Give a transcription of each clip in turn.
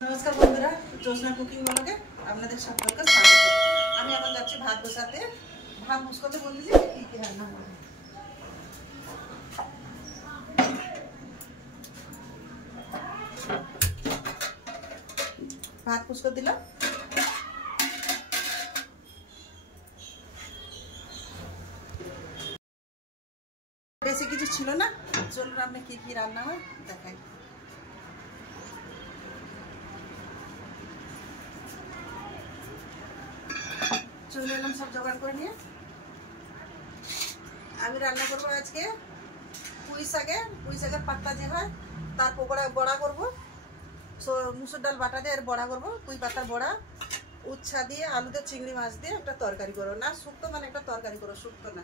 নমস্কার বন্ধুরা, জ্যোৎস্না কুকিং ব্লগে আপনাদের সকলকে স্বাগত। আমি এখন যাচ্ছি ভাত বসাতে। ভাত বসাতে বলতেছি কি কি রান্না করব। ভাত কুসকো দিলাম। বেশি কিছু ছিল না, চলুন আপনি কি কি রান্না হয় দেখাই। চলে এলাম সব জোগাড় করে নিয়ে। আমি রান্না করবো আজকে পুঁই শাকের পাতা যে হয় তার পকোড়া বড়া করবো। মুসুর ডাল বাটা দিয়ে বড়া করবো, পুঁই পাতার বড়া, উচ্ছা দিয়ে আলু দিয়ে চিংড়ি মাছ দিয়ে একটা তরকারি করবো। না শুক্তো মানে একটা তরকারি করবো, শুক্তো না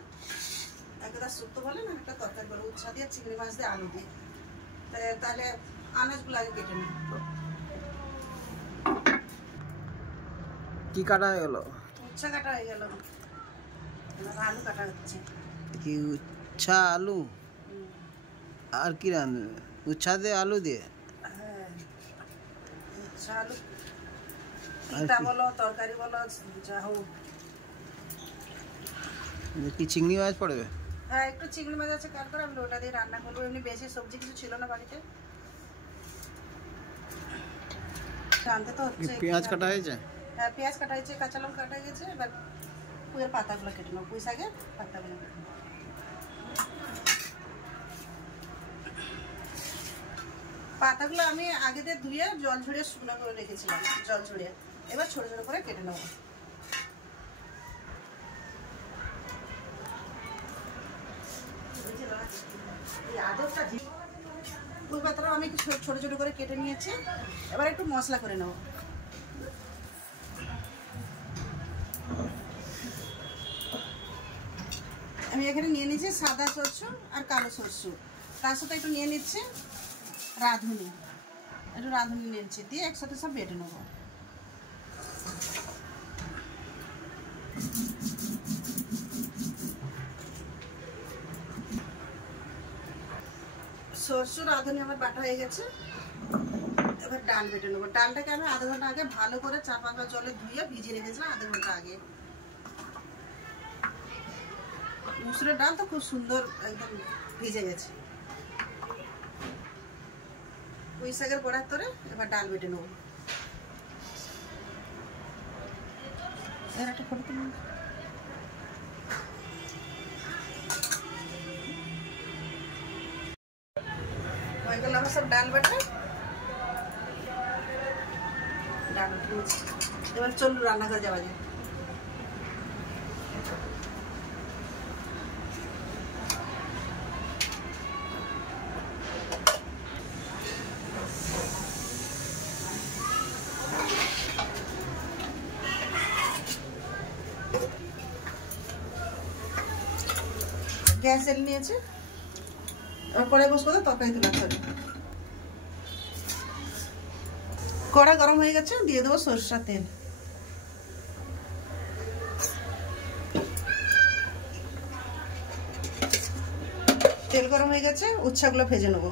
একটা শুক্তো বলে না, একটা তরকারি করবো উচ্ছা দিয়ে চিংড়ি মাছ দিয়ে আলু দিয়ে। তাহলে আনাজগুলো আগে কেটে নিই। কি কাটা হয়ে গেল? উচ্ছা কাটা হয়ে গেল, আলু কাটা হচ্ছে। কি উচ্ছা আলু আর কি রাঁধবে? উচ্ছা দিয়ে আলু দিয়ে? হ্যাঁ, উচ্ছা আলু তিতা বলো তরকারি বলো যা হোক। কি চিংড়ি মাছ পড়বে? হ্যাঁ, একটু চিংড়ি মাছ আছে কাট করে, আমি ওটা দিয়ে রান্না করবো। এমনি বেশি সবজি কিছু ছিল না বাড়িতে, রাঁধতে তো হচ্ছে। পেঁয়াজ কাটা হয়েছে? হ্যাঁ, পেঁয়াজ কাটা হয়েছে, কাঁচা লঙ্কা কাটা হয়ে গেছে। এবার পুঁইয়ের পাতাগুলো কেটে নেবো, পুঁই শাকের পাতাগুলো কেটে নেবো। পাতাগুলো আমি আগে দিয়ে ধুয়ে জল ঝরিয়ে শুকনো করে রেখেছিলাম, জল ঝরিয়ে। এবার ছোট ছোট করে কেটে নেবো। পুঁই পাতাটা আমি একটু ছোট ছোট করে কেটে নিয়েছি। এবার একটু মশলা করে নেবো। আমি এখানে নিয়ে নিচ্ছি সাদা সরষে আর কালো সরষে, তার সাথে একটু নিয়ে নিচ্ছি রাঁধুনি, একটু রাঁধুনি নিচ্ছি, দিয়ে একসাথে সব বেটে নেবো। সরষে রাঁধুনি আমার বাটা হয়ে গেছে। এবার ডাল বেটে নেবো। ডালটাকে আমি আধা ঘন্টা আগে ভালো করে 4-5 বার জলে ধুয়ে ভিজিয়ে রেখেছিলাম আধা ঘন্টা আগে। মুসুরের ডাল তো খুব সুন্দর একদম ভিজে গেছে। পুঁই শাকের বড়ার তরে এবার ডাল বেটে নেবো। এর একটা ফটো তুলুন। হয়ে গেল আমার সব ডাল বাটা। ডাল এবার চলুন রান্নাঘরে যাওয়া যায়। গ্যাস জ্বাল নিয়েছে, আর কড়াই বসবো তো তরকারি তোলার হবে। কড়া গরম হয়ে গেছে, দিয়ে দেবো সরষের তেল। তেল গরম হয়ে গেছে, উচ্ছাগুলো ভেজে নেবো।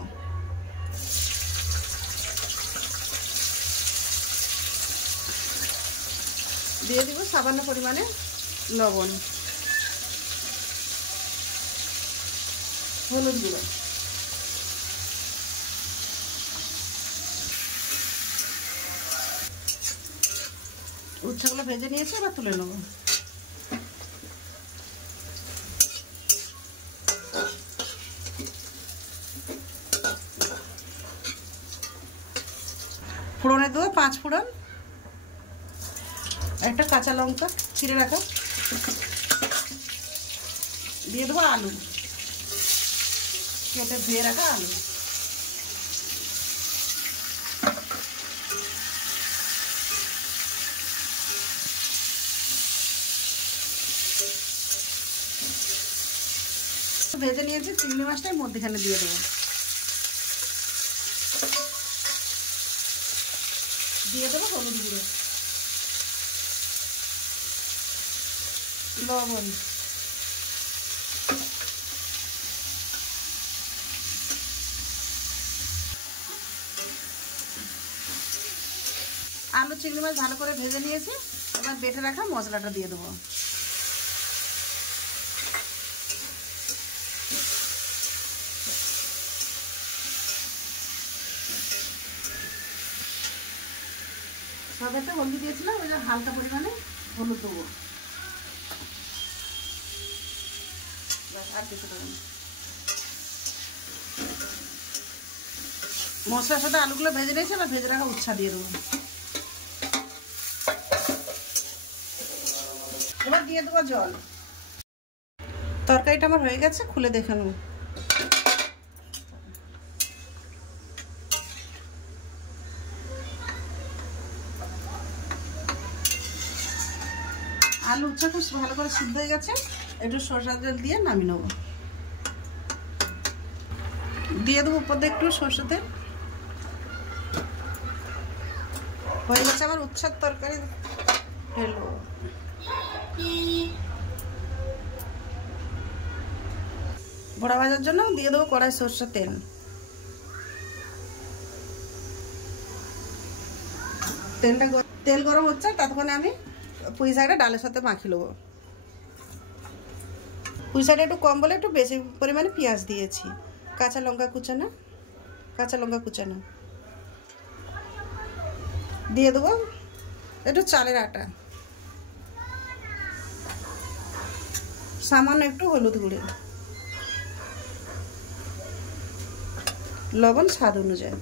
দিয়ে দিব সামান্য পরিমাণে লবণ, হলুদ গুঁড়ো, উচ্ছাগুলো ভেজে নিয়েছি, এবার তুলে নেবো। ফোড়নে দেবো 5 ফোড়ন, একটা কাঁচা লঙ্কা ছিঁড়ে রাখা, দিয়ে দেবো আলু, কেটে ধুয়ে রাখা আলু। ভেজে নিয়েছি, চিংড়ি মাছটাই মধ্যেখানে দিয়ে দেবো। দিয়ে দেবো হলুদ গুঁড়ো, লবণ, আলু চিংড়ি মাছ ভালো করে ভেজে নিয়েছি, এবার বেটে রাখা মশলাটা দিয়ে দেবো। সব একটা হলদি দিয়েছিলাম, ওই হালকা পরিমাণে হলুদ দেবো, আর কিছু দেবো না। মশলার সাথে আলুগুলো ভেজে নিয়েছি, আবার ভেজে রাখা উচ্ছা দিয়ে দেবো। এবার দিয়ে দেবো জল। তরকারিটা আমার হয়ে গেছে, খুলে দেখে নেব। আলু উচ্ছা খুব ভালো করে সিদ্ধ হয়ে গেছে, একটু সরষের তেল দিয়ে নামিয়ে নেবো। দিয়ে দেবো উপর দিয়ে একটু সরষের তেল। হয়ে গেছে আমার উচ্ছের তরকারি। ঢেলো বড়া ভাজার জন্য দিয়ে দেবো কড়াই সরষের তেল। তেল গরম হচ্ছে, ততক্ষণে আমি পুঁই শাকটা ডালের সাথে মাখিয়ে নেবো। পুঁই শাকটা একটু কম বলে একটু বেশি পরিমাণে পেঁয়াজ দিয়েছি, কাঁচা লঙ্কা কুচানো দিয়ে দেবো একটু চালের আটা, সামান্য একটু হলুদ গুঁড়ো, লবণ স্বাদ অনুযায়ী,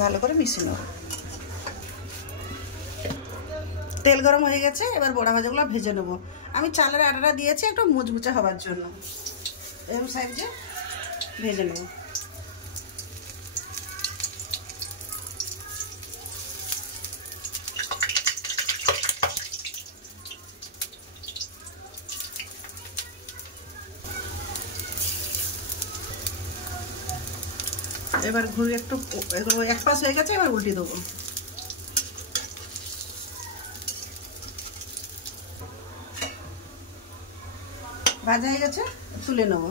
ভালো করে মিশিয়ে নেব। তেল গরম হয়ে গেছে, এবার বড়া ভাজাগুলো ভেজে নেবো। আমি চালের আটাটা দিয়েছি একটু মুচমুচে হবার জন্য, এরকম সাইজে ভেজে নেব। এবার ঘুরে একটু এক পাশ হয়ে গেছে, এবার উল্টে দেবো। ভাজা হয়ে গেছে, তুলে নেবো।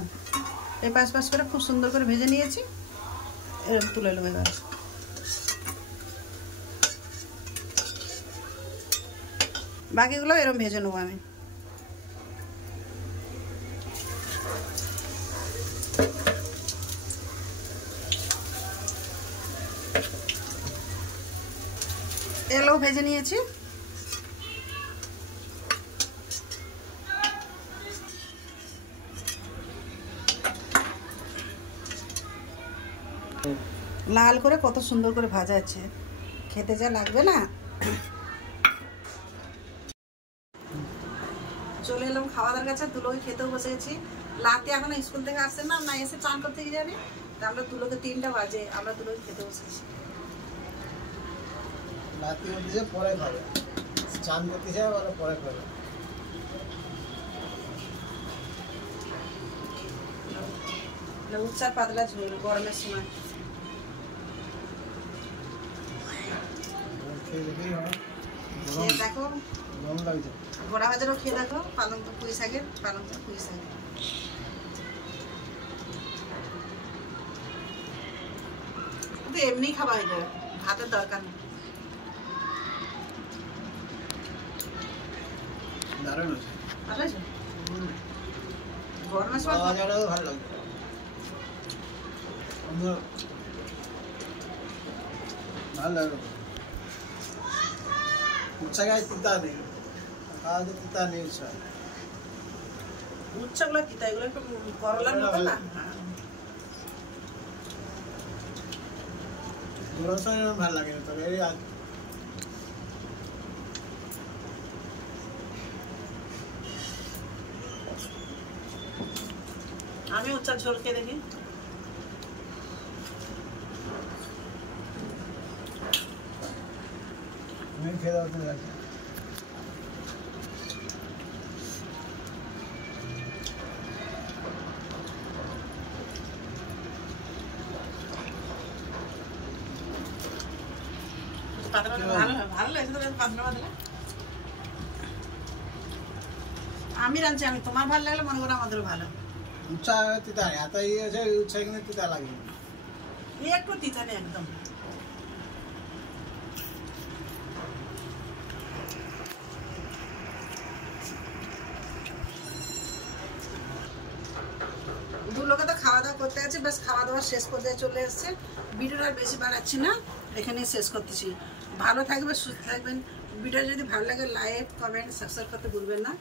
এই পাশ পাশ করে খুব সুন্দর করে ভেজে নিয়েছি, এরকম তুলে নেবো। এবার বাকিগুলো এরকম ভেজে নেবো আমি। এগুলো ভেজে নিয়েছি। লাল করে কত সুন্দর করে ভাজা আছে, খেতে যা লাগবে না। চলে এলাম খাওয়া দাওয়ার কাছে, দুলোকে খেতেও বসে গেছি। লাতে এখন স্কুল থেকে আসছে না, না এসে চান করতে গিয়ে জানি, আমরা দুলোকে 3টা বাজে, আমরা দুলোকে খেতে বসেছি। লাতি উঠেছে পরে খাবে, চান করতে যায় ওরা পরে খাবে। উচ্চার পাতলা ঝোল গরমের সময়। দেখো বড়া ভাজারও খেয়ে দেখো, পালং তো পুঁই শাকের কিন্তু এমনি খাওয়া হয়ে যাবে, ভাতের দরকার নেই। দারুণ আছে, ভালো আছে। গরমের সময় ভাজাটাও ভালো লাগে, ভালো লাগে। উচ্ছা গায়ে তিতা নেই, খাওয়াতে তিতা নেই। উচ্ছাগুলো তিতা, এগুলো একটু করলার মতো না। গরম সময় ভালো লাগে না, তবে আমি উচ্চার ঝোল খেয়ে দেখি। তুমি খেয়ে দাও, তুমি রাখি। আমি রাঁধছি, আমি তোমার ভালো লাগলে মনে করো আমাদেরও ভালো। উচ্চা তিতা নেই, এত ইয়ে আছে, উচ্চা কিন্তু তিতা লাগে। একটু তিতা নেই একদম। দু লোকে তো খাওয়া দাওয়া করতে গেছে, বেশ খাওয়া দাওয়া শেষ করতে চলে এসছে। ভিডিওটা আর বেশি বাড়াচ্ছি না, এখানেই শেষ করতেছি। ভালো থাকবেন, সুস্থ থাকবেন। ভিডিও যদি ভালো লাগে লাইক কমেন্ট সাবস্ক্রাইব করতে ভুলবেন না।